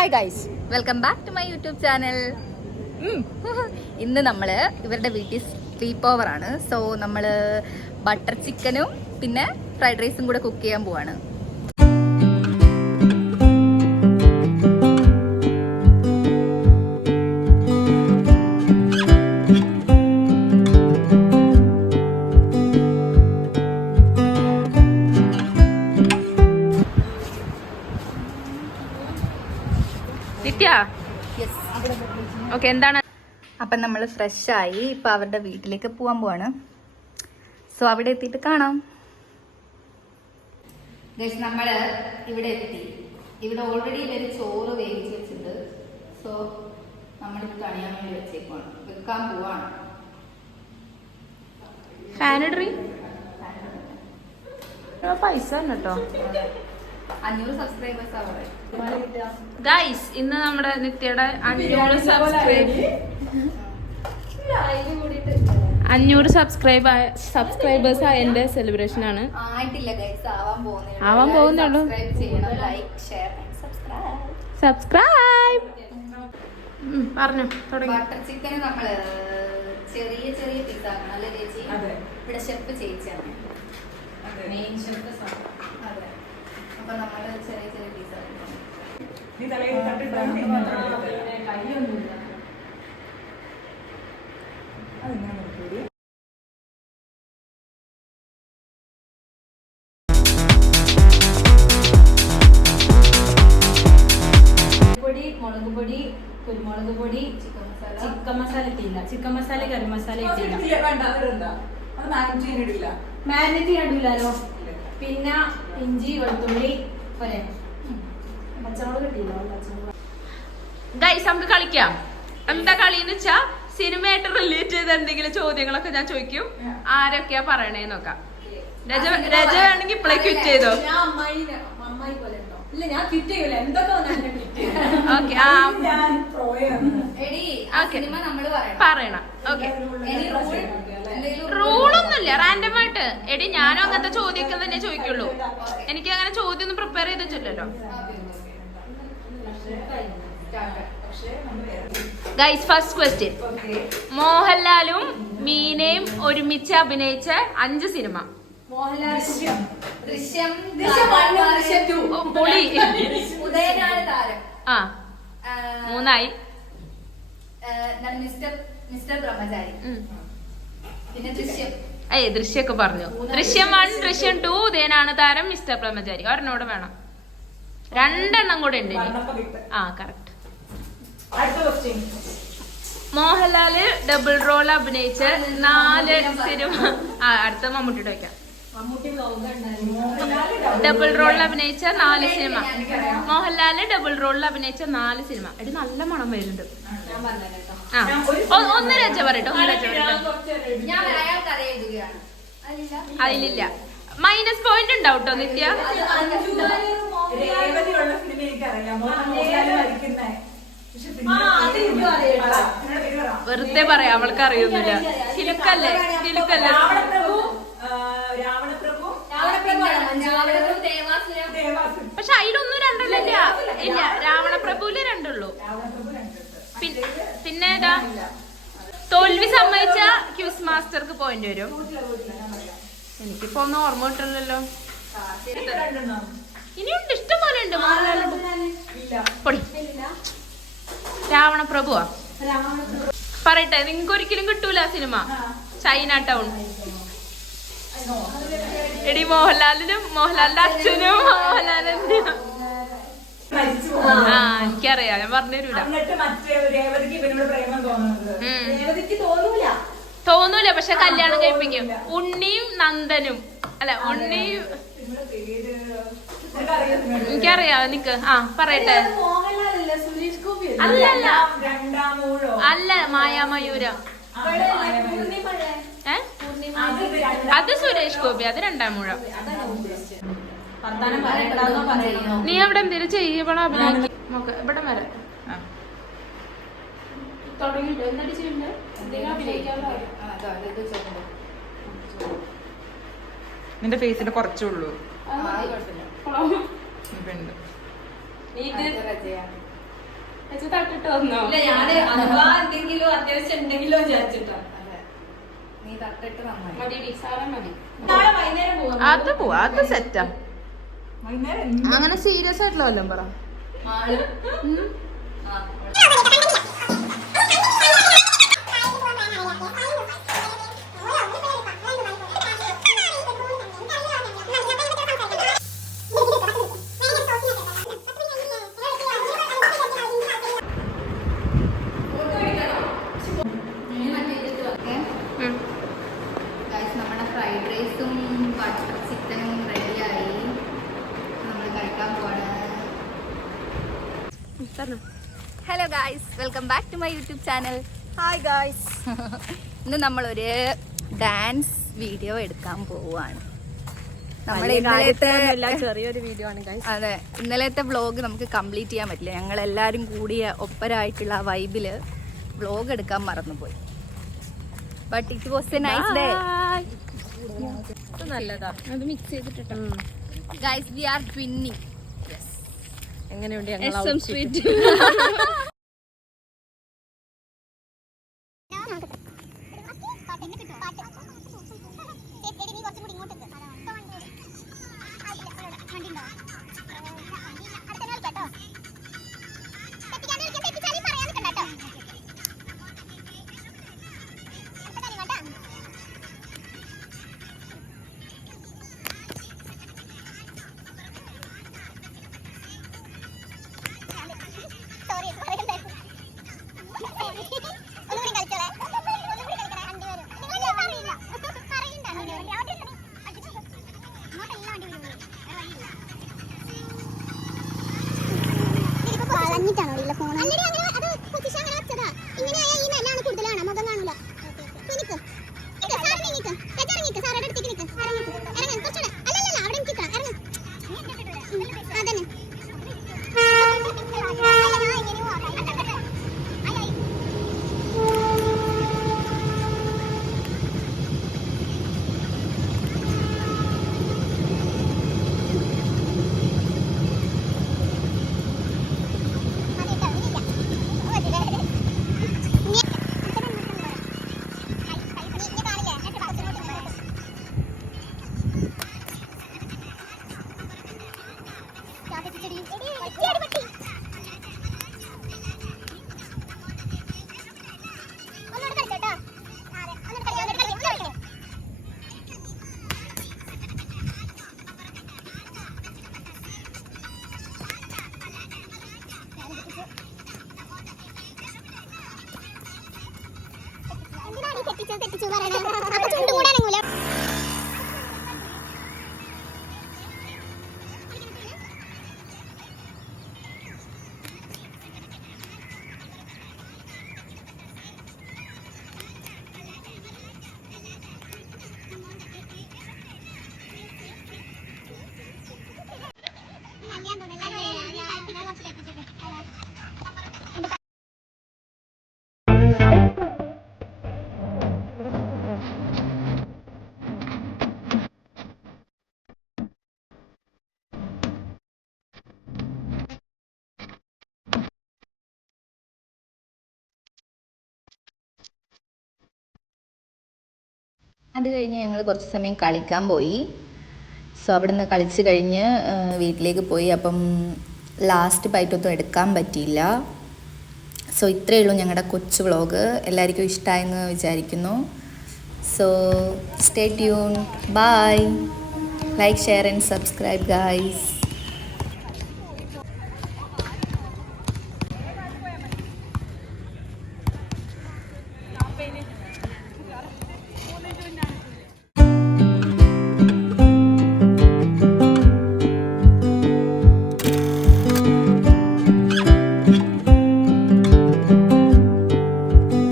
Hi guys, welcome back to my YouTube channel. ഇന്ന് നമ്മൾ ഇവരുടെ വീട്ടിൽ സ്ലീപ്പ് ഓവർ ആണ്. സോ നമ്മൾ ബട്ടർ ചിക്കനും പിന്നെ ഫ്രൈഡ് റൈസും കൂടെ കുക്ക് ചെയ്യാൻ പോവാണ്. ഓക്കെ, എന്താണ്? അപ്പം നമ്മൾ ഫ്രഷായി ഇപ്പം അവരുടെ വീട്ടിലേക്ക് പോകാൻ പോവാണ്. സോ അവിടെ എത്തിയിട്ട് കാണാം. നമ്മൾ ഇവിടെ എത്തി. ഇവിടെ ഓൾറെഡി ഇവർ ചോറ് വേവിച്ച് വെച്ചിട്ടുണ്ട്. സോ നമ്മളിത് തണിയാൻ വേണ്ടി വെച്ചേക്കുവാണ്, വെക്കാൻ പോവാണ്. പൈസ കേട്ടോ. 500 സബ്സ്ക്രൈബേഴ്സ് ആവട്ടെ ഗൈസ്. ഇന്ന് നമ്മുടെ നിത്യയുടെ 500 സബ്സ്ക്രൈബേഴ്സ് ആയതിന്റെ സെലിബ്രേഷൻ ആണ്. ആവാൻ പോകുന്നുള്ളൂ. സബ്സ്ക്രൈബ് പറഞ്ഞു തുടങ്ങി. ബട്ടർ ചിക്കൻ നമ്മള് ചെറിയ ചെറിയ പീസ് ആക്കണം അല്ലേ ചേച്ചി? ഇവിടെ ഷെഫ് ചേച്ചിയാണ് മെയിൻ ഷെഫ്. അപ്പൊ നമ്മള് ചെറിയ ചെറിയ പീസ് ആക്കണം. പൊടി, മുളക് പൊടി, കുരുമുളക് പൊടി, ചിക്കൻ മസാല ഇട്ടില്ല. ചിക്കൻ മസാല, ഗരം മസാല ഇട്ടില്ല. മാരിനേറ്റ് ചെയ്യാണ്ടില്ലല്ലോ. പിന്നെ ഇഞ്ചി, വെളുത്തുള്ളി, പച്ചമുളക് കിട്ടിയില്ല. ഗൈസ്, നമുക്ക് കളിക്കാം. എന്താ കളിന്ന് വെച്ചാ സിനിമയായിട്ട് റിലേറ്റ് ചെയ്ത എന്തെങ്കിലും ചോദ്യങ്ങളൊക്കെ ഞാൻ ചോദിക്കും. ആരൊക്കെയാ പറയണേ നോക്കാം. രജ വേണമെങ്കിൽ ഇപ്പളേ ക്വിറ്റ് ചെയ്തോ. പറയണം. ഓക്കെ, റൂളൊന്നുമില്ല, റാൻഡം ആയിട്ട്. എടി, ഞാനും അങ്ങനത്തെ ചോദ്യമൊക്കെ തന്നെ ചോദിക്കുള്ളൂ. എനിക്ക് അങ്ങനെ ചോദ്യം ഒന്നും പ്രിപ്പയർ ചെയ്ത് വെച്ചില്ലല്ലോ. Guys, first question. മോഹൻലാലും മീനയും ഒരുമിച്ച് അഭിനയിച്ച 5 സിനിമ. ആ, 3ആയി. ദൃശ്യമൊക്കെ പറഞ്ഞു. ദൃശ്യം 1, ദൃശ്യം 2, ഉദയനാണ് താരം, മിസ്റ്റർ ബ്രഹ്മചാരി. ഒരെണ്ണോട് വേണം, 2 എണ്ണം കൂടെ ഉണ്ട്. ആ, കറക്റ്റ്. മോഹൻലാല് ഡബിൾ റോൾ അഭിനയിച്ച 4 സിനിമ. അടുത്ത മമ്മൂട്ടിയുടെ വയ്ക്കാം. ഡബിൾ റോളിൽ അഭിനയിച്ച 4 സിനിമ. മോഹൻലാല് ഡബിൾ റോളിൽ അഭിനയിച്ച 4 സിനിമ. എടി, നല്ല മണം വരുന്നുണ്ട്. ആ, ഒന്ന് രജ പറയട്ടോ. അതിലില്ല. മൈനസ് പോയിന്റ് ഉണ്ടാവും കേട്ടോ നിത്യ. വെറുതെ പറയാം, അവൾക്ക് അറിയൊന്നുമില്ല. കിലുക്കല്ലേ. പക്ഷെ അതിലൊന്നും 2 ഇല്ല. രാവണപ്രഭുവില് 2 ഉള്ളൂ. പിന്നെ ഏതാ? തോൽവി സമ്മതിച്ച ക്യൂസ് മാസ്റ്റർക്ക് പോയിന്റ് വരും. എനിക്കിപ്പോ ഒന്നും ഓർമ്മ കിട്ടുന്നില്ലല്ലോ. ഇനിയുണ്ട്, ഇഷ്ടം പോലെ ഉണ്ട്. പൊടി. രാവണപ്രഭുവാ പറയട്ടെ. നിങ്ങൾക്ക് ഒരിക്കലും കിട്ടൂല സിനിമ. China town. എടി, മോഹൻലാലിന്റെ അച്ഛനും മോഹൻലാലിന്റെ. ആ, എനിക്കറിയാം, ഞാൻ പറഞ്ഞുതരൂല. തോന്നൂല, പക്ഷെ കല്യാണം കഴിപ്പിക്കും. ഉണ്ണിയും നന്ദനും. അല്ല, ഉണ്ണിയും എനിക്കറിയാം. നിക്ക്. ആ, പറയട്ടെ. അല്ല, മായാമയൂരം. അത് സുരേഷ് ഗോപി. അത് 2-ാം മൂഴം. നീ അവിടെ എന്തേലും ചെയ്യണം, അഭിനയിക്കും. നോക്ക്, ഇവിടെ വരെ തുടങ്ങിട്ടോ. എന്നിട്ട് ചെയ്യണ്ടേ? നിന്റെ ഫേസിന് കുറച്ചുള്ളൂ. തട്ടിട്ട് വന്നോ? ഇല്ല, ഞാന് അഥവാ എന്തെങ്കിലും അത്യാവശ്യം ഉണ്ടെങ്കിലോ വിചാരിച്ചിട്ടാ. നീ തട്ടിട്ട് നന്നായി. നാളെ വൈകുന്നേരം പോവാം. അത് പോവാ, അത് സെറ്റാ. അങ്ങനെ സീരിയസ് ആയിട്ടുള്ള വല്ലതും പറ. ആള് നമ്മുടെ ഫ്രൈഡ് റൈസും ബട്ടർ ചിക്കനും റെഡിയായി. നമ്മൾ കഴിക്കാൻ പോവാണ്. Hello guys, welcome back to my YouTube channel. Hi guys. ഇന്ന് നമ്മളൊരു ഡാൻസ് വീഡിയോ എടുക്കാൻ പോവുകയാണ്. നമ്മുടെ ചെറിയൊരു വീഡിയോ ആണ് ഗായ്സ്. അതെ, ഇന്നലത്തെ വ്ളോഗ് നമുക്ക് കംപ്ലീറ്റ് ചെയ്യാൻ പറ്റില്ല. ഞങ്ങൾ എല്ലാവരും കൂടിയ ഒപ്പരായിട്ടുള്ള ആ വൈബില് വ്ളോഗ് എടുക്കാൻ മറന്നുപോയി. But it was A nice day. നല്ലതാ. അത് മിക്സ് ചെയ്തിട്ട് ഗൈസ്, വി ആർ ട്വിന്നിങ്. എങ്ങനെയുണ്ട് അത് കഴിഞ്ഞ് ഞങ്ങൾ കുറച്ച് സമയം കളിക്കാൻ പോയി. സോ അവിടെ നിന്ന് കളിച്ച് കഴിഞ്ഞ് വീട്ടിലേക്ക് പോയി. അപ്പം ലാസ്റ്റ് ബൈറ്റൊന്നും എടുക്കാൻ പറ്റിയില്ല. സോ ഇത്രയേ ഉള്ളൂ ഞങ്ങളുടെ കൊച്ചു വ്ളോഗ്. എല്ലാവർക്കും ഇഷ്ടമായെന്ന് വിചാരിക്കുന്നു. So stay tune. Bye. Like, share and subscribe guys.